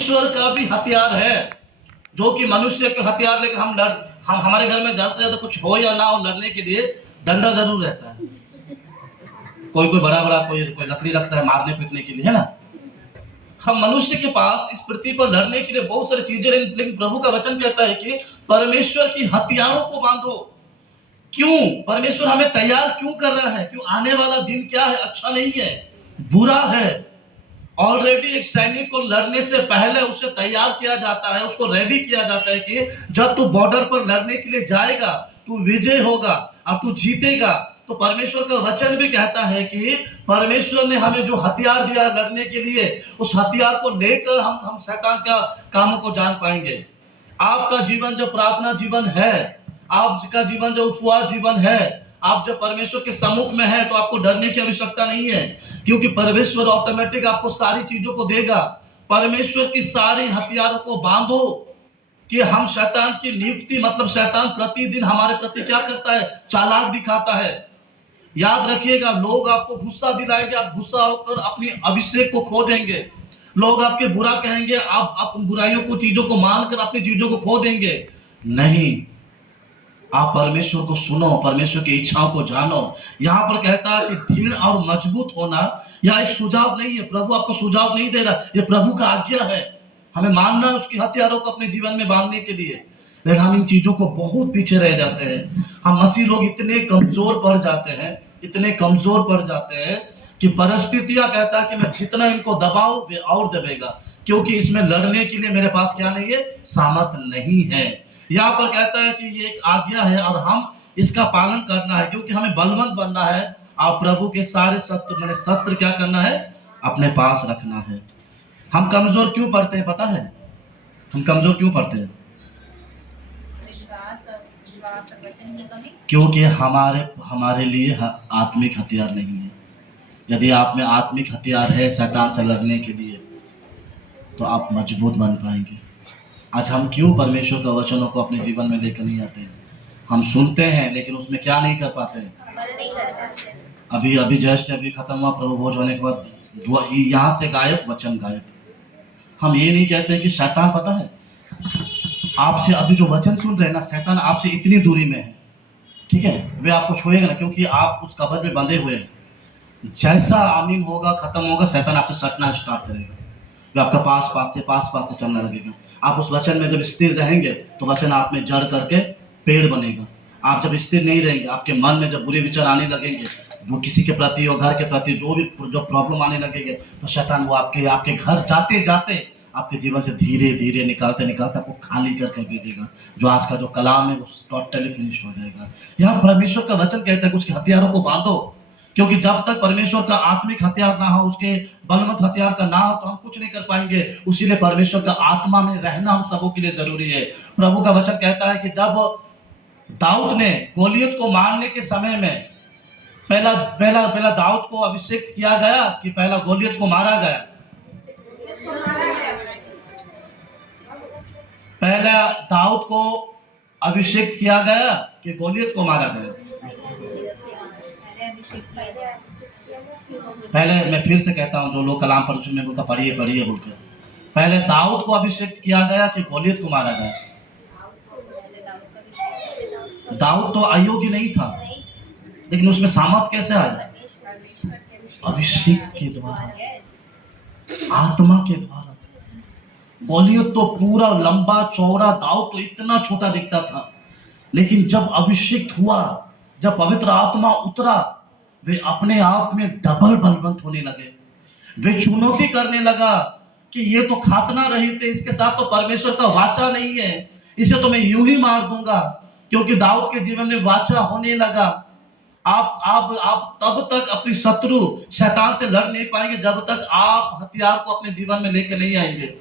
ईश्वर का भी हथियार है, जो कि मनुष्य के हथियार लेकर हम हमारे घर में ज्यादा से ज्यादा कुछ हो या ना हो, लड़ने के लिए डंडा जरूर रहता है। कोई बड़ा बड़ा कोई लकड़ी रखता है मारने पीटने के लिए, है ना। हम मनुष्य के पास इस पृथ्वी पर लड़ने के लिए बहुत सारी चीजें, लेकिन प्रभु का वचन कहता है कि परमेश्वर की हथियारों को बांधो। क्यों परमेश्वर हमें तैयार क्यों कर रहा है? क्यों आने वाला दिन क्या है? अच्छा नहीं है, बुरा है। ऑलरेडी एक सैनिक को लड़ने से पहले उसे तैयार किया जाता है, उसको रेडी किया जाता है कि जब तू बॉर्डर पर लड़ने के लिए जाएगा, तू विजय होगा और तू जीतेगा। तो परमेश्वर का वचन भी कहता है कि परमेश्वर ने हमें जो हथियार दिया लड़ने के लिए, उस हथियार को लेकर हम शैतान का कामों को जान पाएंगे। आपका जीवन जो प्रार्थना जीवन है, आपका जीवन जो उपवास जीवन है, आप जब परमेश्वर के सम्मुख में है, तो आपको डरने की आवश्यकता नहीं है, क्योंकि परमेश्वर ऑटोमेटिक आपको सारी चीजों को देगा। परमेश्वर की सारी हथियारों को बांधो कि हम शैतान की नियुक्ति, मतलब शैतान प्रतिदिन हमारे प्रति क्या करता है? चालाक दिखाता है। याद रखिएगा, लोग आपको गुस्सा दिलाएंगे, आप गुस्सा होकर अपनी अभिषेक को खो देंगे। लोग आपके बुरा कहेंगे, आप बुराइयों को, चीजों को मानकर अपनी चीजों को खो देंगे। नहीं, आप परमेश्वर को सुनो, परमेश्वर की इच्छाओं को जानो। यहाँ पर कहता है कि दृढ़ और मजबूत होना यह एक सुझाव नहीं है, प्रभु आपको सुझाव नहीं दे रहा, ये प्रभु का आज्ञा है। हमें मानना है उसकी हथियारों को अपने जीवन में बांधने के लिए, लेकिन हम इन चीजों को बहुत पीछे रह जाते हैं। हम मसीह लोग इतने कमजोर पड़ जाते हैं, इतने कमजोर पड़ जाते हैं कि परिस्थितियां कहता है कि मैं जितना इनको दबाऊं वे और दबेगा, क्योंकि इसमें लड़ने के लिए मेरे पास क्या नहीं है? सामर्थ नहीं है। यहाँ पर कहता है कि ये एक आज्ञा है और हम इसका पालन करना है, क्योंकि हमें बलवंत बनना है। आप प्रभु के सारे शस्त्र क्या करना है? अपने पास रखना है। हम कमजोर क्यों पड़ते हैं पता है? हम कमजोर क्यों पड़ते हैं? विश्वास और वचन की कमी। क्योंकि हमारे लिए आत्मिक हथियार नहीं है। यदि आप में आत्मिक हथियार है शैतान से लड़ने के लिए, तो आप मजबूत बन पाएंगे। आज हम क्यों परमेश्वर का वचनों को अपने जीवन में लेकर नहीं आते हैं? हम सुनते हैं लेकिन उसमें क्या नहीं कर पाते हैं? अमल नहीं कर पाते। अभी जस्ट खत्म हुआ प्रभु भोज होने के बाद यहाँ से गायब, वचन गायब। हम ये नहीं कहते कि शैतान, पता है आपसे अभी जो वचन सुन रहे हैं ना, शैतान आपसे इतनी दूरी में है, ठीक है, वे आपको छुएगा ना, क्योंकि आप उस कब्ज में बंधे हुए हैं। जैसा आमीन होगा, खत्म होगा, शैतान आपसे सटना स्टार्ट करेगा, वे आपका पास से चलने लगेगा। आप उस वचन में जब स्थिर रहेंगे तो वचन आप में जड़ करके पेड़ बनेगा। आप जब स्थिर नहीं रहेंगे, आपके मन में जब बुरे विचार आने लगेंगे, वो किसी के प्रति और घर के प्रति जो प्रॉब्लम आने लगेंगे, तो शैतान वो आपके घर जाते जाते आपके जीवन से धीरे धीरे निकालते आपको खाली करके भेजेगा। जो आज का जो कलाम है वो टोटली फिनिश हो जाएगा। यहाँ परमेश्वर का वचन कहता है कि उसके हथियारों को बांधो, क्योंकि जब तक परमेश्वर का आत्मिक हथियार ना हो, उसके बलवंत हथियार का ना हो, तो हम कुछ नहीं कर पाएंगे। उसीलिए परमेश्वर का आत्मा में रहना हम सबों के लिए जरूरी है। प्रभु का वचन कहता है कि जब दाऊद ने गोलियत को मारने के समय में पहला दाऊद को अभिषेक किया गया कि पहला गोलियत को मारा गया? पहला दाऊद को अभिषेक किया गया कि गोलियत को मारा गया? पहले, मैं फिर से कहता हूँ, जो लोग कलाम पर सुनने बोलता पढ़िए बोलकर, पहले दाऊद को अभिषेक किया गया कि गोलियत को मारा गया? दाऊद तो अयोग्य नहीं था, लेकिन उसमें सामर्थ कैसे आया? अभिषेक के द्वारा, आत्मा के द्वारा। गोलियत तो पूरा लंबा चौड़ा, दाऊद तो इतना छोटा दिखता था, लेकिन जब अभिषेक हुआ, जब पवित्र आत्मा उतरा, वे अपने आप में डबल बलवंत होने लगे। वे चुनौती करने लगा कि ये तो खातना रहित है, इसके साथ तो परमेश्वर का वाचा नहीं है, इसे तो मैं यूं ही मार दूंगा। क्योंकि दाऊद के जीवन में वाचा होने लगा। आप तब तक अपनी शत्रु शैतान से लड़ नहीं पाएंगे जब तक आप हथियार को अपने जीवन में लेकर नहीं आएंगे।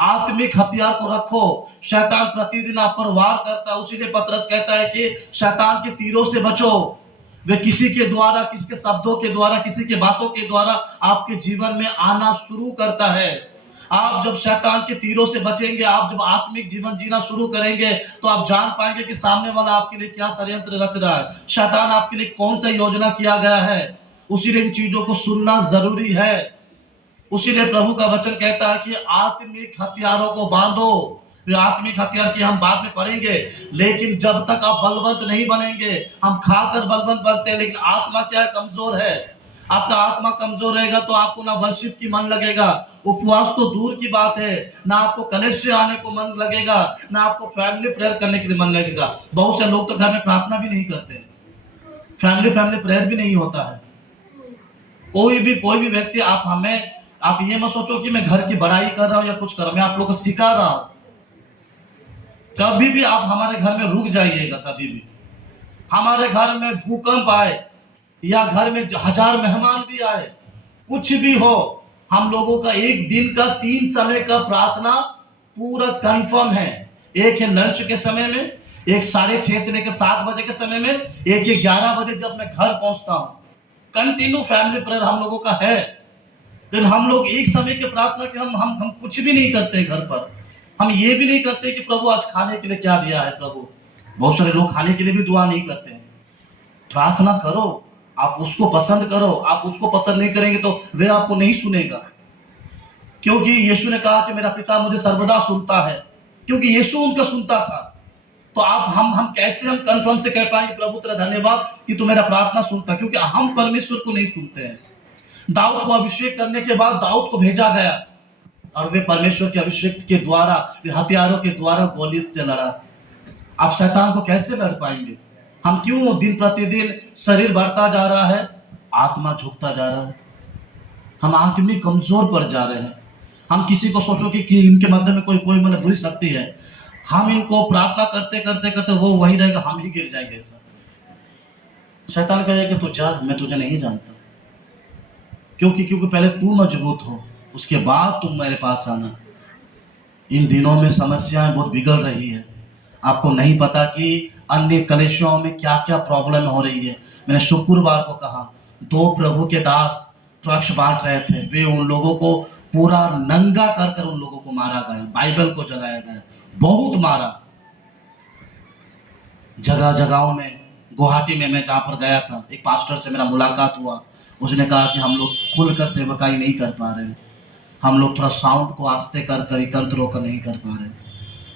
आत्मिक हथियार को रखो। शैतान प्रतिदिन आप पर वार करता है, उसीलिए पतरस कहता है कि शैतान के तीरों से बचो। वे किसी के द्वारा, किसके शब्दों के द्वारा, किसी के बातों के द्वारा आपके जीवन में आना शुरू करता है। आप जब शैतान के तीरों से बचेंगे, आप जब आत्मिक जीवन जीना शुरू करेंगे, तो आप जान पाएंगे कि सामने वाला आपके लिए क्या षड्यंत्र रच रहा है, शैतान आपके लिए कौन सा योजना किया गया है। उसी इन चीजों को सुनना जरूरी है। उसीलिए प्रभु का वचन कहता है कि आत्मिक हथियारों को बांधो। वे आत्मिक हथियार की हम बाद में पढ़ेंगे, लेकिन जब तक आप बलवंत नहीं बनेंगे, हम खाकर बलवंत बनते हैं लेकिन आत्मा क्या है, कमजोर है। आपका आत्मा कमजोर रहेगा तो आपको ना वर्शिप की मन लगेगा, उपवास तो दूर की बात है, ना आपको कलेश से आने को मन लगेगा, ना आपको फैमिली प्रेयर करने के लिए मन लगेगा। बहुत से लोग तो घर में प्रार्थना भी नहीं करते, फैमिली प्रेयर भी नहीं होता है। कोई भी व्यक्ति, आप ये मत सोचो कि मैं घर की बड़ाई कर रहा हूं या कुछ कर रहा हूं, मैं आप लोग को सिखा रहा हूं। कभी भी आप हमारे घर में रुक जाइएगा, कभी भी हमारे घर में भूकंप आए या घर में 1000 मेहमान भी आए, कुछ भी हो, हम लोगों का एक दिन का 3 समय का प्रार्थना पूरा कंफर्म है। एक है लंच के समय में, एक 6:30 से लेकर 7 बजे के समय में, एक 11 बजे जब मैं घर पहुंचता हूं। कंटिन्यू फैमिली प्रेयर हम लोगों का है। लेकिन हम लोग एक समय की प्रार्थना के हम कुछ भी नहीं करते घर पर। हम ये भी नहीं करते कि प्रभु आज खाने के लिए क्या दिया है प्रभु। बहुत सारे लोग खाने के लिए भी दुआ नहीं करते हैं। प्रार्थना करो, आप उसको पसंद करो। आप उसको पसंद नहीं करेंगे तो वे आपको नहीं सुनेगा, क्योंकि यीशु ने कहा कि मेरा पिता मुझे सर्वदा सुनता है, क्योंकि यीशु उनका सुनता था। तो आप हम कैसे हम कंफर्म से कह पाएंगे प्रभु तेरा धन्यवाद कि तू मेरा प्रार्थना सुनता, क्योंकि हम परमेश्वर को नहीं सुनते हैं। दाऊद को अभिषेक करने के बाद दाऊद को भेजा गया और वे परमेश्वर के अभिषेक के द्वारा, वे हथियारों के द्वारा गोलियत से लड़ा। आप शैतान को कैसे लड़ पाएंगे? हम क्यों दिन प्रतिदिन शरीर बढ़ता जा रहा है, आत्मा झुकता जा रहा है, हम आत्मिक कमजोर पड़ जा रहे हैं। हम किसी को सोचो कि इनके मध्य में कोई मैंने बुरी शक्ति है, हम इनको प्रार्थना करते करते करते वो वही रहेगा, हम ही गिर जाएंगे। शैतान कहेगा कि तू जा, मैं तुझे नहीं जानता। क्योंकि पहले तू मजबूत हो, उसके बाद तुम मेरे पास आना। इन दिनों में समस्याएं बहुत बिगड़ रही है। आपको नहीं पता कि अन्य कलेशों में क्या क्या प्रॉब्लम हो रही है। मैंने शुक्रवार को कहा, 2 प्रभु के दास ट्रक्स बांट रहे थे, वे उन लोगों को पूरा नंगा कर उन लोगों को मारा गया, बाइबल को जलाया गया, बहुत मारा। जगह जगहों में, गुवाहाटी में मैं जहाँ पर गया था, एक पास्टर से मेरा मुलाकात हुआ। उसने कहा कि हम लोग खुलकर सेवकाई नहीं कर पा रहे, हम लोग थोड़ा साउंड को आस्ते कर एकांत रोकर नहीं कर पा रहे।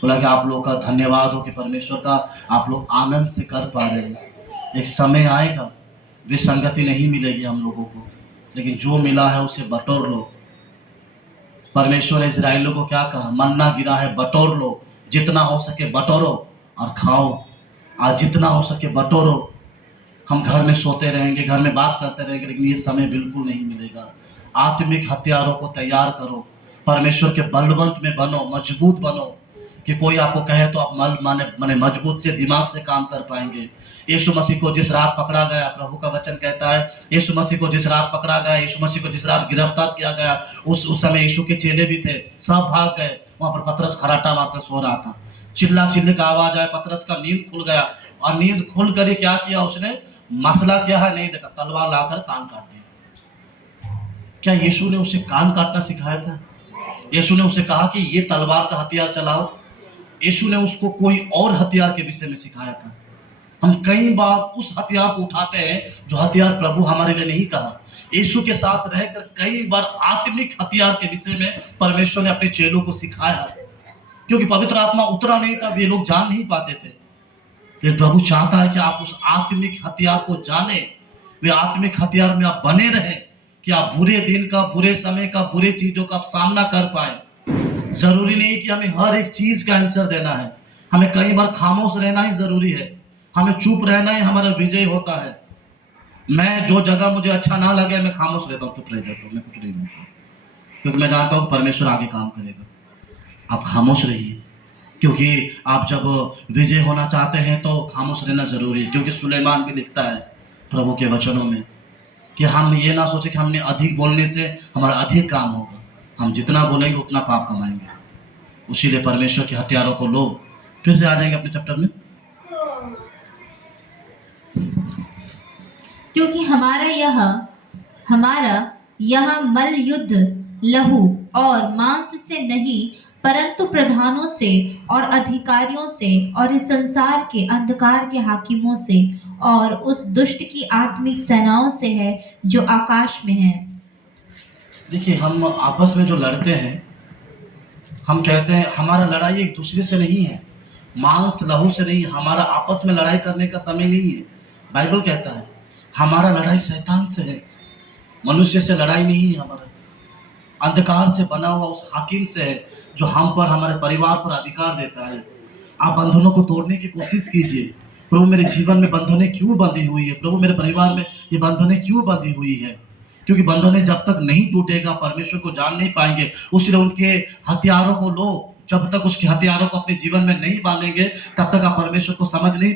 बोला कि आप लोग का धन्यवाद हो कि परमेश्वर का आप लोग आनंद से कर पा रहे हैं। एक समय आएगा विसंगति नहीं मिलेगी हम लोगों को, लेकिन जो मिला है उसे बटोर लो। परमेश्वर ने इस्राएलियों को क्या कहा? मन्ना गिरा है, बटोर लो, जितना हो सके बटोरो और खाओ। आज जितना हो सके बटोरो। हम घर में सोते रहेंगे, घर में बात करते रहेंगे, लेकिन ये समय बिल्कुल नहीं मिलेगा। आत्मिक हथियारों को तैयार करो, परमेश्वर के बलवंत में बनो, मजबूत बनो, कि कोई आपको कहे तो आप माने मजबूत से दिमाग से काम कर पाएंगे। यीशु मसीह को जिस रात पकड़ा गया, प्रभु का वचन कहता है, यीशु मसीह को जिस रात पकड़ा गया, यीशु मसीह को जिस रात गिरफ्तार किया गया, उस समय यीशु के चेले भी थे, सब भाग गए। वहां पर पतरस खराटा मारकर सो रहा था। चिल्ला चिल्ले का आवाज आया, पतरस का नींद खुल गया, और नींद खुल कर ही क्या किया उसने? मसला क्या है नहीं देखा, तलवार लाकर कान काट दिया। क्या यीशु ने उसे कान काटना सिखाया था? यीशु ने उसे कहा कि ये तलवार का हथियार चलाओ? यीशु ने उसको कोई और हथियार के विषय में सिखाया था। हम कई बार उस हथियार को उठाते हैं जो हथियार प्रभु हमारे लिए नहीं कहा। यीशु के साथ रहकर कई बार आत्मिक हथियार के विषय में परमेश्वर ने अपने चेलों को सिखाया, क्योंकि पवित्र आत्मा उतरा नहीं था, वे लोग जान नहीं पाते थे। फिर प्रभु चाहता है कि आप उस आत्मिक हथियार को जाने, वे आत्मिक हथियार में आप बने रहे, कि आप बुरे दिन का, बुरे समय का, बुरे चीजों का आप सामना कर पाए। जरूरी नहीं कि हमें हर एक चीज का आंसर देना है, हमें कई बार खामोश रहना ही जरूरी है, हमें चुप रहना ही हमारा विजय होता है। मैं जो जगह मुझे अच्छा ना लगे मैं खामोश रहता हूँ, चुप रह जाता हूँ, मैं कुछ नहीं बोलता, क्योंकि मैं जानता हूँ परमेश्वर आगे काम करेगा। आप खामोश रहिए, क्योंकि आप जब विजय होना चाहते हैं तो खामोश रहना जरूरी है। क्योंकि सुलेमान भी लिखता है प्रभु के वचनों में कि हम ये ना सोचे कि हमने अधिक बोलने से हमारा अधिक काम होगा, हम जितना बोलेंगे उतना पाप कमाएंगे। उसीलिए परमेश्वर के हथियारों को लो। फिर से आ जाएंगे अपने चैप्टर में। क्योंकि हमारा यह मल युद्ध लहू और मांस से नहीं, परंतु प्रधानों से और अधिकारियों से और इस संसार के अंधकार के हाकिमों से और उस दुष्ट की आत्मिक सेनाओं से है जो आकाश में है। देखिए, हम आपस में जो लड़ते हैं, हम कहते हैं हमारा लड़ाई एक दूसरे से नहीं है, मांस लहू से नहीं है, हमारा आपस में लड़ाई करने का समय नहीं है। बाइबल कहता है हमारा लड़ाई शैतान से है, मनुष्य से लड़ाई नहीं है हमारा, अंधकार से बना हुआ उस हाकिम से है जो हम पर, हमारे परिवार पर अधिकार देता है। आप बंधनों को तोड़ने की कोशिश कीजिए। प्रभु मेरे जीवन में बंधनें क्यों बंधी हुई है, प्रभु मेरे परिवार में ये बंधनें क्यों बंधी हुई है? क्योंकि बंधनें जब तक नहीं टूटेगा परमेश्वर को जान नहीं पाएंगे। उसने उनके हथियारों को लो, जब तक उसके हथियारों को अपने जीवन में नहीं बांधेंगे तब तक आप परमेश्वर को समझ नहीं